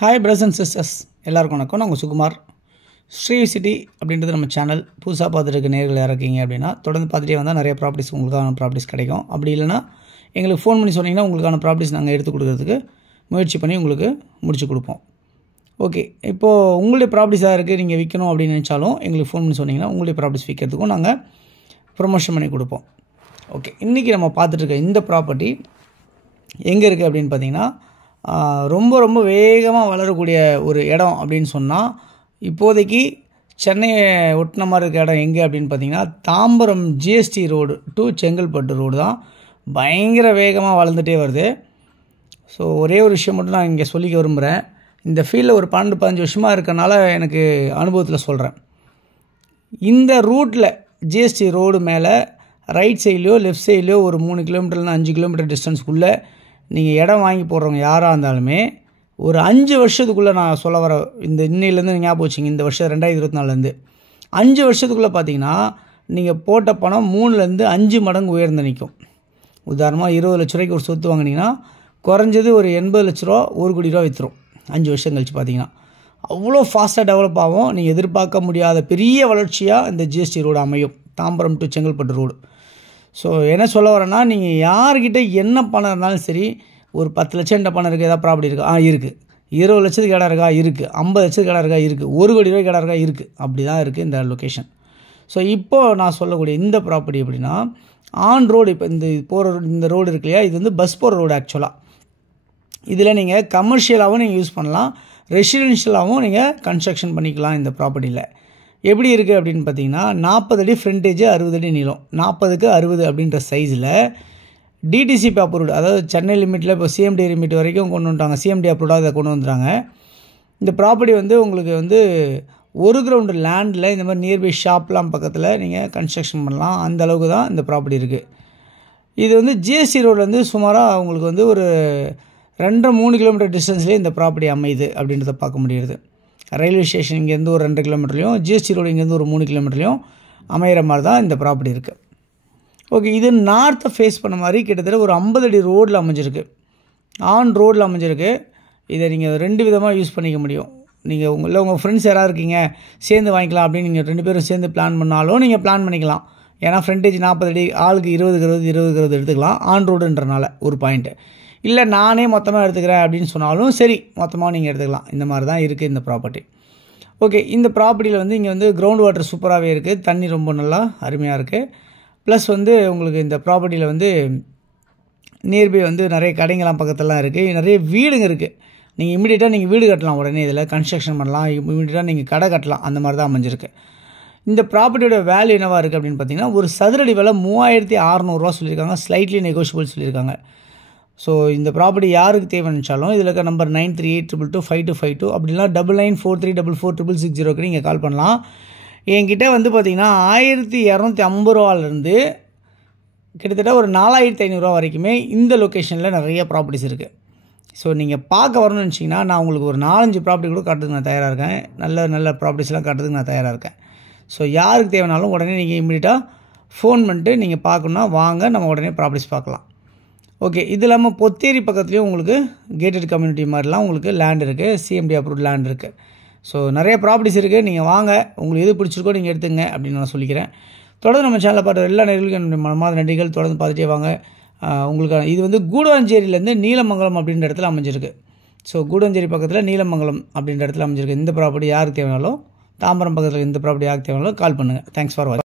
Hi brothers and sisters, எல்லாருக்கும் வணக்கம். நான் உங்கள் சுகுமார். ஸ்ரீ சிட்டி அப்படின்றது நம்ம சேனல். புதுசாக பார்த்துட்டு நேர்கள் யாராக இருக்கீங்க அப்படின்னா தொடர்ந்து பார்த்துட்டே வந்தால் நிறைய ப்ராப்பர்ட்டிஸ் உங்களுக்கான ப்ராப்பர்ட்டிஸ் கிடைக்கும். அப்படி இல்லைனா எங்களுக்கு ஃபோன் பண்ணி சொன்னீங்கன்னா உங்களுக்கான ப்ராப்பர்ட்டிஸ் நாங்கள் எடுத்து கொடுக்கறதுக்கு முயற்சி பண்ணி உங்களுக்கு முடிச்சு கொடுப்போம். ஓகே, இப்போது உங்களுடைய ப்ராப்பர்ட்டிஸாக இருக்குது, நீங்கள் விற்கணும் அப்படின்னு நினச்சாலும் எங்களுக்கு ஃபோன் பண்ணி சொன்னீங்கன்னா உங்களுடைய ப்ராப்பர்ட்டிஸ் விற்கிறதுக்கும் நாங்கள் ப்ரொமோஷன் பண்ணி கொடுப்போம். ஓகே, இன்றைக்கி நம்ம பார்த்துட்ருக்க இந்த ப்ராப்பர்ட்டி எங்கே இருக்குது அப்படின்னு பார்த்தீங்கன்னா ரொம்ப ரொம்ப வேகமாக வளரக்கூடிய ஒரு இடம் அப்படின்னு சொன்னால் இப்போதைக்கு சென்னையை ஒட்டின மாதிரி இருக்க இடம் எங்கே அப்படின்னு பார்த்தீங்கன்னா Tambaram GST road to Chengalpattu road தான் பயங்கர வேகமாக வளர்ந்துட்டே வருது. ஸோ ஒரே ஒரு விஷயம் மட்டும் நான் இங்கே சொல்லிக்க விரும்புகிறேன். இந்த ஃபீல்டில் ஒரு 12-15 வருஷமாக இருக்கனால எனக்கு அனுபவத்தில் சொல்கிறேன். இந்த ரூட்டில் ஜிஎஸ்டி ரோடு மேலே ரைட் சைட்லையோ லெஃப்ட் சைட்லையோ ஒரு 3 கிலோமீட்டர்னா 5 கிலோமீட்டர் டிஸ்டன்ஸ்க்குள்ளே நீங்கள் இடம் வாங்கி போடுறவங்க யாராக இருந்தாலுமே ஒரு 5 வருஷத்துக்குள்ளே, நான் சொல்ல வர இந்த இன்னிலேருந்து ஞாபகம் வச்சிங்க, இந்த வருஷம் 2024லேருந்து 5 வருஷத்துக்குள்ளே பார்த்தீங்கன்னா நீங்கள் போட்ட பணம் 3-5 மடங்கு உயர்ந்து நிற்கும். உதாரணமாக 20 லட்ச ரூபாய்க்கு ஒரு சொத்து வாங்கினீங்கன்னா குறைஞ்சது ஒரு 80 லட்ச ரூபா 1 கோடி ரூபா விற்றுரும் 5 வருஷம் கழிச்சு பார்த்தீங்கன்னா. அவ்வளோ ஃபாஸ்ட்டாக டெவலப் ஆகும். நீங்கள் எதிர்பார்க்க முடியாத பெரிய வளர்ச்சியாக இந்த ஜிஎஸ்டி ரோடு அமையும், Tambaram to Chengalpattu road. So என்ன சொல்ல வரேன்னா, நீங்கள் யார்கிட்ட என்ன பணம் இருந்தாலும் சரி, ஒரு 10 லட்சம் பணம் இருக்குது, ஏதாவது ப்ராப்பர்ட்டி இருக்கா? இருக்குது. 20 லட்சத்துக்கு இடம் இருக்கா? இருக்குது. 50 லட்சத்துக்கு இடம் இருக்கா? இருக்குது. 1 கோடி ரூபாய்க்கு இடம் இருக்கா? இருக்குது. அப்படி தான் இருக்குது இந்த லொக்கேஷன். ஸோ இப்போது நான் சொல்லக்கூடிய இந்த ப்ராப்பர்ட்டி எப்படின்னா ஆன் ரோடு, இப்போ இந்த போகிற இந்த ரோடு இருக்கு இல்லையா, இது வந்து பஸ் போகிற ரோடு ஆக்சுவலாக. இதில் நீங்கள் கமர்ஷியலாகவும் நீங்கள் யூஸ் பண்ணலாம், ரெசிடென்ஷியலாகவும் நீங்கள் கன்ஸ்ட்ரக்ஷன் பண்ணிக்கலாம். இந்த ப்ராப்பர்ட்டியில் எப்படி இருக்குது அப்படின்னு பார்த்தீங்கன்னா 40 அடி ஃப்ரண்டேஜ், 60 அடி நீளம், 40க்கு 60 அப்படின்ற சைஸில் டிடிசிபி அப்ரூவ்டு, அதாவது சென்னை லிமிட்டில் இப்போ சிஎம்டி லிமிட் வரைக்கும் கொண்டு வந்துட்டாங்க. சிஎம்டி அப்ரூவ்டாக அதை கொண்டு வந்துட்டாங்க. இந்த ப்ராப்பர்ட்டி வந்து உங்களுக்கு வந்து 1 கிரவுண்டு லேண்டில் இந்த மாதிரி நியர்பை ஷாப்லாம் பக்கத்தில் நீங்கள் கன்ஸ்ட்ரக்ஷன் பண்ணலாம். அந்த அளவுக்கு தான் இந்த ப்ராப்பர்ட்டி இருக்குது. இது வந்து ஜிஎஸ்டி ரோட்லேருந்து சுமாராக உங்களுக்கு வந்து ஒரு 2-3 கிலோமீட்டர் டிஸ்டன்ஸ்லேயே இந்த ப்ராப்பர்ட்டி அமையுது அப்படின்றத பார்க்க முடியுது. ரயில்வே ஸ்டேஷன் இங்கேருந்து ஒரு 2 கிலோமீட்டர்லையும், ஜிஎஸ்டி ரோடு இங்கேருந்து ஒரு 3 கிலோமீட்டர்லையும் அமைகிற மாதிரி தான் இந்த ப்ராப்பர்ட்டி இருக்குது. ஓகே, இது நார்த்தை ஃபேஸ் பண்ண மாதிரி கிட்டத்தட்ட ஒரு 50 அடி ரோடில் அமைஞ்சிருக்கு, ஆன் ரோடில் அமைஞ்சிருக்கு. இதை நீங்கள் 2 விதமாக யூஸ் பண்ணிக்க முடியும். நீங்கள் உங்கள் ஃப்ரெண்ட்ஸ் யாராவது இருக்கீங்க, சேர்ந்து வாங்கிக்கலாம் அப்படின்னு நீங்கள் 2 பேரும் சேர்ந்து பிளான் பண்ணாலும் நீங்கள் பிளான் பண்ணிக்கலாம். ஏன்னா ஃப்ரண்டேஜ் 40 அடி, ஆளுக்கு 20 எடுத்துக்கலாம், ஆன் ரோடுன்றனால ஒரு பாயிண்ட்டு. இல்லை நானே மொத்தமாக எடுத்துக்கிறேன் அப்படின்னு சொன்னாலும் சரி, மொத்தமாக நீங்கள் எடுத்துக்கலாம். இந்த மாதிரி தான் இருக்குது இந்த ப்ராப்பர்ட்டி. ஓகே, இந்த ப்ராப்பர்ட்டியில் வந்து இங்கே வந்து கிரவுண்ட் வாட்டர் சூப்பராகவே இருக்குது, தண்ணி ரொம்ப நல்லா அருமையாக இருக்குது. ப்ளஸ் வந்து உங்களுக்கு இந்த ப்ராப்பர்ட்டியில் வந்து நியர்பை வந்து நிறைய கடைங்களாம் பக்கத்துலலாம் இருக்குது, நிறைய வீடுங்க இருக்குது. நீங்கள் இமீடியட்டாக நீங்கள் வீடு கட்டலாம், உடனே இதில் கன்ஸ்ட்ரக்ஷன் பண்ணலாம், இமீடியட்டாக நீங்கள் கடை கட்டலாம். அந்த மாதிரி தான் அமைஞ்சிருக்கு. இந்த ப்ராப்பர்ட்டியோட வேல்யூ என்னவாக இருக்குது அப்படின்னு பார்த்தீங்கன்னா ஒரு சதுரடி விலை 3600 சொல்லியிருக்காங்க, ஸ்லைட்லி நெகோஷியபிள் சொல்லியிருக்காங்க. ஸோ இந்த ப்ராப்பர்ட்டி யாருக்கு தேவைச்சாலும் இதில் இருக்க நம்பர் 9382225252 அப்படின்னா 9943446660 நீங்கள் கால் பண்ணலாம். என்கிட்ட வந்து பார்த்தீங்கன்னா 1250 ரூபாலேருந்து கிட்டத்தட்ட ஒரு 4500 வரைக்குமே இந்த லொக்கேஷனில் நிறைய ப்ராப்பர்ட்டிஸ் இருக்குது. ஸோ நீங்கள் பார்க்க வரணும்னு நினச்சிங்கன்னா நான் உங்களுக்கு ஒரு 4-5 ப்ராப்பர்ட்டி கூட காட்டுறதுக்கு நான் தயாராக இருக்கேன். நல்ல ப்ராப்பர்ட்டிஸ்லாம் காட்டுறதுக்கு நான் தயாராக இருக்கேன். ஸோ யாருக்கு தேவைனாலும் உடனே நீங்கள் இமீடியட்டாக ஃபோன் பண்ணிட்டு நீங்கள் பார்க்கணுன்னா வாங்க, நம்ம உடனே ப்ராப்பர்ட்டிஸ் பார்க்கலாம். ஓகே, இது இல்லாமல் பொத்தேரி பக்கத்துலேயும் உங்களுக்கு கேட்டட் கம்யூனிட்டி மாதிரிலாம் உங்களுக்கு லேண்ட் இருக்குது, சிஎம்டி அப்ரூவ்ட் லேண்ட் இருக்குது. ஸோ நிறைய ப்ராப்பர்ட்டிஸ் இருக்குது, நீங்கள் வாங்க, உங்களுக்கு எது பிடிச்சிருக்கோ நீங்கள் எடுத்துங்க அப்படின்னு நான் சொல்லிக்கிறேன். தொடர்ந்து நம்ம சேனலில் பார்த்து எல்லா நேர்களுக்கும் என்னுடைய மனமார்ந்த நன்றிகள். தொடர்ந்து பார்த்துட்டே வாங்க. உங்களுக்கு இது வந்து கூடுவாஞ்சேரியிலேருந்து நீலமங்கலம் அப்படின்ற இடத்துல அமைஞ்சிருக்கு. ஸோ கூடுவாஞ்சேரி பக்கத்தில் நீலமங்கலம் அப்படின்ற இடத்துல அமைஞ்சிருக்கு. இந்த ப்ராப்பர்ட்டி யாருக்கு தேவைனாலும், தாம்பரம் பக்கத்தில் இந்த ப்ராப்பர்ட்டி யாருக்கு தேவைனாலும் கால் பண்ணுங்கள். தேங்க்ஸ் ஃபார் வாட்சிங்.